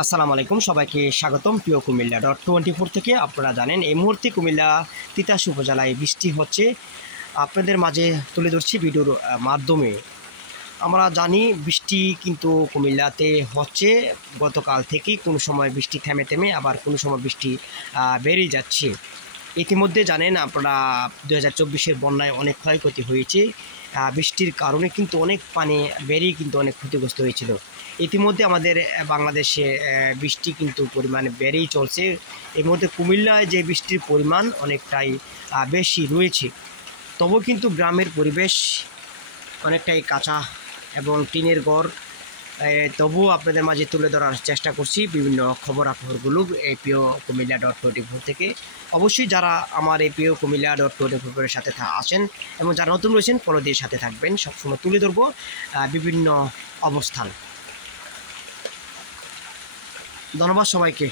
আসসালামু আলাইকুম, সবাইকে স্বাগতম প্রিয় কুমিল্লা .24 থেকে। আপনারা জানেন এই মুহূর্তে কুমিল্লা তিতাস উপজেলায় বৃষ্টি হচ্ছে, আপনাদের মাঝে তুলে ধরছি ভিডিওর মাধ্যমে। আমরা জানি বৃষ্টি কিন্তু কুমিল্লাতে হচ্ছে গতকাল থেকেই, কোনো সময় বৃষ্টি থেমে থেমে আবার কোনো সময় বৃষ্টি বেড়ে যাচ্ছে। ইতিমধ্যে জানেন আপনারা 2024-এর বন্যায় অনেক ক্ষয়ক্ষতি হয়েছে, বৃষ্টির কারণে কিন্তু অনেক পানি বেরিয়ে কিন্তু অনেক ক্ষতিগ্রস্ত হয়েছিল। ইতিমধ্যে আমাদের বাংলাদেশে বৃষ্টি কিন্তু পরিমাণ বেড়েই চলছে। এর মধ্যে কুমিল্লায় যে বৃষ্টির পরিমাণ অনেকটাই বেশি রয়েছে, তবু কিন্তু গ্রামের পরিবেশ অনেকটাই কাঁচা এবং টিনের ঘর। তবুও আপনাদের মাঝে তুলে ধরার চেষ্টা করছি বিভিন্ন খবরাখবরগুলো এই প্রিয় কুমিল্লা .24 থেকে। অবশ্যই যারা আমার এই প্রিয় কুমিল্লা .24 সাথে আছেন এবং যারা নতুন রয়েছেন ফলো দিয়ে সাথে থাকবেন, সবসময় তুলে ধরবো বিভিন্ন অবস্থান। ধন্যবাদ সবাইকে।